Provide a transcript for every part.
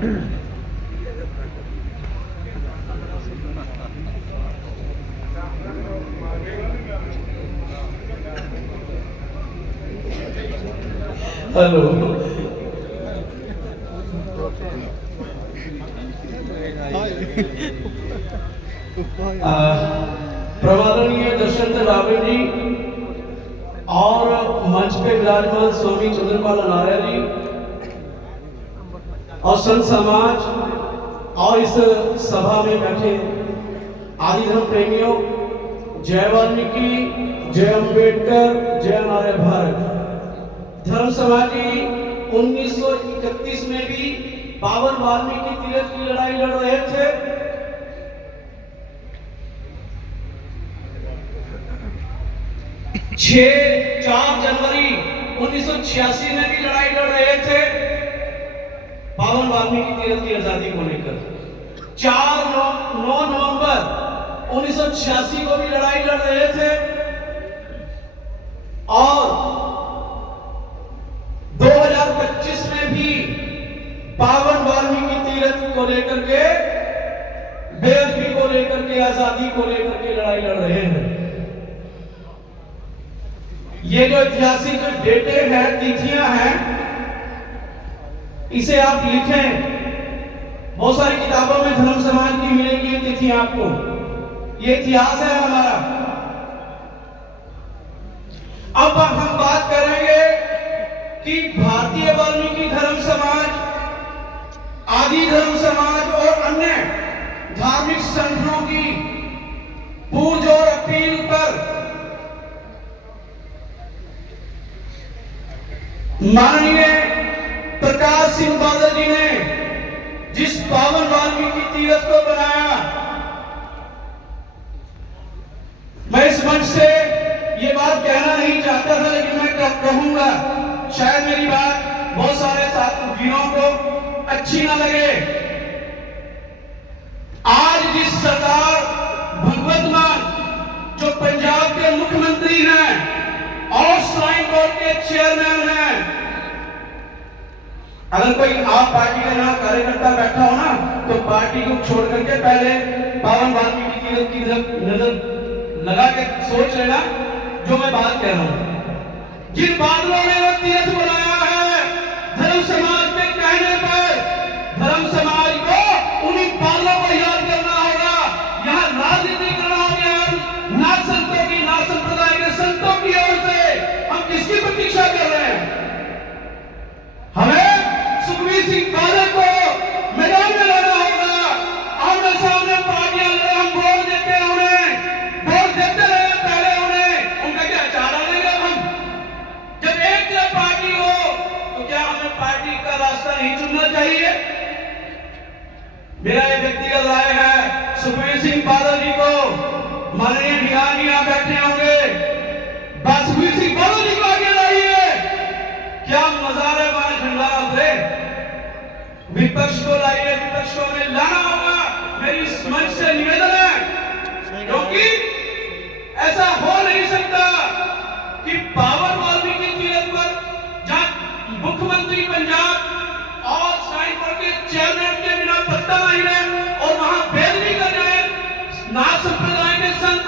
Hello. प्रवादनीय Dasharath Ravan जी और मंच पे विराजमान स्वामी चंद्रपाल नारायण जी और संत समाज और इस सभा में बैठे आदि धर्म प्रेमियों, जय वाल्मीकि, जय अम्बेडकर, जय नारायण भारत। धर्म समाजी 1931 में भी पावन वाल्मीकि तीरथ की लड़ाई लड़ रहे थे। चार जनवरी 1986 में भी लड़ाई लड़ रहे थे पावन वाल्मीकि तीरथ की आजादी को लेकर। 9 नवंबर 1986 को भी लड़ाई लड़ रहे थे और 2025 में भी पावन वाल्मीकि तीरथ को लेकर के, बेअदबी को लेकर के, आजादी को लेकर के लड़ाई लड़ रहे हैं। ये जो ऐतिहासिक डेटे हैं, तिथियां हैं, इसे आप लिखें। बहुत सारी किताबों में धर्म समाज की मिलेगी ये तिथियां आपको। ये इतिहास है हमारा। अब हम बात करेंगे कि भारतीय वाल्मीकि धर्म समाज, आदि धर्म समाज और अन्य धार्मिक संगठनों की पुरजोर अपील पर माननीय प्रकाश सिंह बादल जी ने जिस पावन वाल्मीकि तीरथ को बनाया, मैं इस मंच से ये बात कहना नहीं चाहता था, लेकिन मैं कहूंगा। शायद मेरी बात बहुत सारे वीरों को अच्छी ना लगे। आज जिस सरदार भगवत मान जो पंजाब के मुख्यमंत्री हैं और श्राइन बोर्ड के चेयरमैन हैं, अगर कोई आप पार्टी का यहाँ कार्यकर्ता बैठा हो ना, तो पार्टी को छोड़ करके पहले पावन वाल्मीकि तीरथ की तरफ नजर लगा के सोच लेना जो मैं बात कह रहा हूं। जिन बादलों ने वो तीरथ बनाया है, धर्म समाज के कहने पर धर्म समाज को उन्हीं बादलों को याद करना होगा। यहाँ राजनीति करना होगा, ना संतों की, ना संप्रदाय के संतों की ओर से हम किसकी प्रतीक्षा कर रहे हैं? हमें सुखबीर सिंह बादल को मैदान में लाना होगा। आमने सामने पार्टियां लड़े, हम वोट देते हैं उन्हें, वोट देते रहे पहले उन्हें, उनका क्या चारा लेंगे हम? जब एक पार्टी हो तो क्या हमें पार्टी का रास्ता नहीं चुनना चाहिए? मेरा ये व्यक्तिगत राय है। सुखबीर सिंह बादल जी को माननीय भियान यहां बैठे होंगे, सुखबीर सिंह बादल जी को आगे लाइए। क्या नजारे हमारे झंडा उतरे, विपक्ष को लाइए, विपक्ष को हमें लाना होगा। मेरी इस मंच से निवेदन है, क्योंकि ऐसा हो नहीं सकता कि पावन वाल्मीकि तीरथ पर जहां मुख्यमंत्री पंजाब और श्राइन बोर्ड के चेयरमैन के बिना पत्ता नहीं रहे और वहां बेदबी कर रहे नाथ संप्रदाय के संत,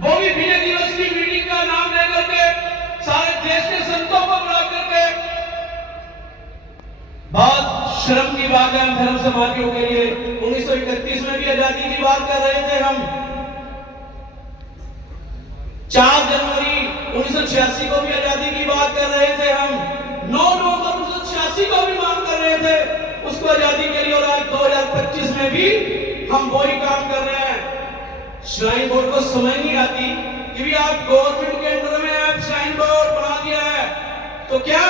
वो भी विजय दिवस की मीटिंग का नाम लेकर के सारे देश के संतों को बुला करके। बहुत शर्म की बात है हम धर्म समाजियों के लिए। 1931 में भी आजादी की बात कर रहे थे हम। 4 जनवरी 1986 को भी आजादी की बात कर रहे थे हम। 9 नवंबर 1986 को भी मांग कर रहे थे उसको आजादी के लिए, और आज 2025 में भी हम वही काम कर रहे हैं। श्राइन बोर्ड को समझ नहीं आती कि भी आप गवर्नमेंट के अंडर में आप श्राइन बोर्ड बना दिया है, तो क्या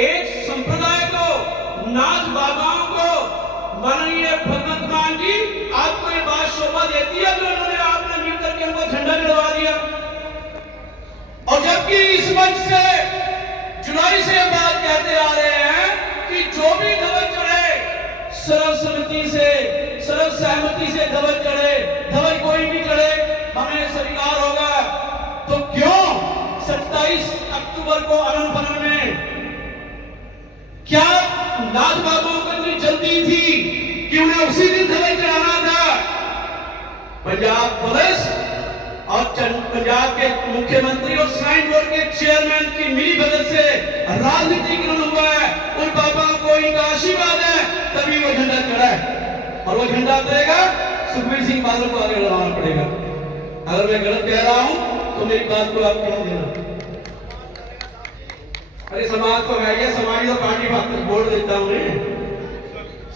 एक संप्रदाय को, नाथ बाबाओं को माननीय भगवत मान जी आपको ये बात शोभा देती है जो उन्होंने आपने मिलकर के हमको झंडा चढ़वा दिया? और जबकि इस मंच से जुलाई से बात कहते आ रहे हैं कि जो भी ध्वज चढ़े सर्वसम्मति से, सर्वसहमति से ध्वज चढ़े, ध्वज कोई भी चढ़े हमें स्वीकार होगा। तो क्यों 27 अक्टूबर को अनंत फनन में क्या नाथ बाबाओं को दी थी कि उन्हें उसी दिन धवल चढ़ाना था। पंजाब पुलिस और पंजाब के मुख्यमंत्री और श्राइन बोर्ड के चेयरमैन की मिली भगत से राजनीतिक हुआ है। उन बाबाओं को इनका आशीर्वाद है, तभी वो झंडा चढ़ा है। और वो झंडा उतरेगा, सुखबीर सिंह बादल को आगे लड़ाना पड़ेगा। अगर मैं गलत कह रहा हूं तो मेरी बात को आप कह देना। अरे समाज तो है, ये समाज तो पार्टी बात बोल देता हूं,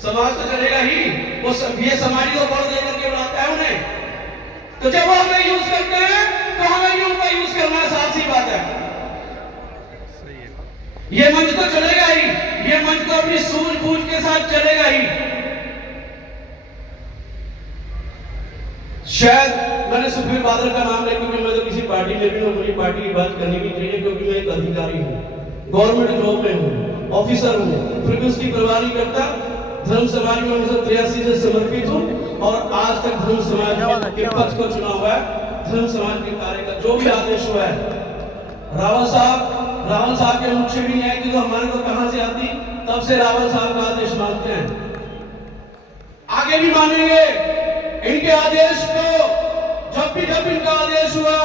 समाज तो चलेगा ही। ये समाज तो बोल देकर के बुलाता है उन्हें। तो जब वो हमें यूज करते हैं तो हमें भी उनका यूज करना साफ सी बात है। ये मंच तो चलेगा ही, ये मंच तो अपनी सूझबूझ के साथ चलेगा ही। शायद मैंने सुखबीर बादल का नाम लेकर, क्योंकि मैं तो किसी पार्टी में भी हूं, मुझे पार्टी की बात करनी भी चाहिए, क्योंकि मैं एक अधिकारी हूं, गवर्नमेंट जॉब में हूं, ऑफिसर हूं, फिर भी उसकी परवाह नहीं करता। धर्म समाज में 1983 से समर्पित हूं और आज तक धर्म समाज के पक्ष को चुना हुआ है। धर्म समाज के कार्य का जो भी आदेश हुआ है, रावल साहब के मुख से भी नहीं आई थी, तो हमारे को कहां से आती? तब से रावल साहब का आदेश मानते हैं, आगे भी मानेंगे इनके आदेश को। जब इनका आदेश हुआ,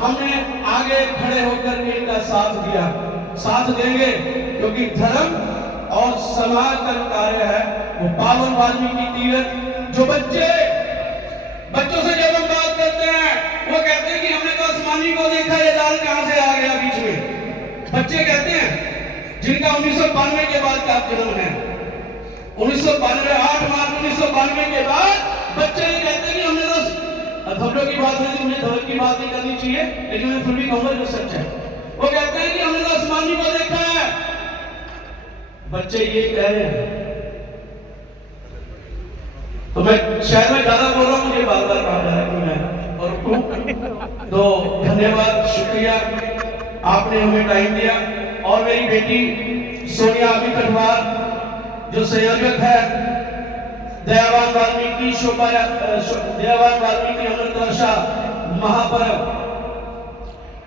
हमने आगे खड़े होकर के इनका साथ दिया, साथ देंगे, क्योंकि धर्म और समाज का कार्य है वो पावन वाल्मीकि तीर्थ। जो बच्चों से जब हम बात करते हैं, वो कहते हैं कि हमने तो आसमानी को देखा, ये लाल कहां से आ गया बीच में। बच्चे कहते हैं जिनका 1992 के बाद का जन्म है, 1992 8 मार्च 1992 के बाद बच्चे ये कहते हैं कि हमने तो धवलों की बात नहीं थी, मुझे धवल की बात नहीं करनी चाहिए, लेकिन मैं फिर भी कहूंगा जो सच है। वो कहते हैं कि हमने तो आसमानी को देखा है। बच्चे ये कह रहे हैं, तो मैं शायद मैं ज्यादा बोल रहा हूं, मुझे बार बार कहा जा रहा है कि मैं और तो धन्यवाद, शुक्रिया, आपने हमें टाइम दिया। और मेरी बेटी सोनिया अभी कटवाल जो संयोजक है दयावान वाल्मीकि दयावान वाल्मीकि अमृत वर्षा महापर्व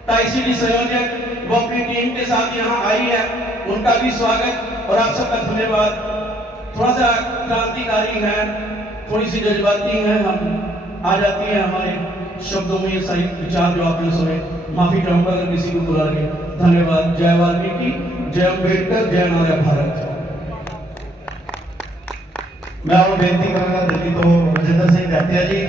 टाईसीडी संयोजक, वो अपनी टीम के साथ यहाँ आई है, उनका भी स्वागत और आप सबका धन्यवाद। थोड़ा सा क्रांतिकारी है, थोड़ी सी जज्बाती है, हम आ जाती है हमारे शब्दों में ये सही विचार जो आपने सुने, माफी चाहूंगा अगर किसी को बुला के। धन्यवाद। जय वाल्मीकि, जय अम्बेडकर, जय नारा भारत। मैं और बेनती करूंगा दिल्ली तो राजेंद्र सिंह दातिया जी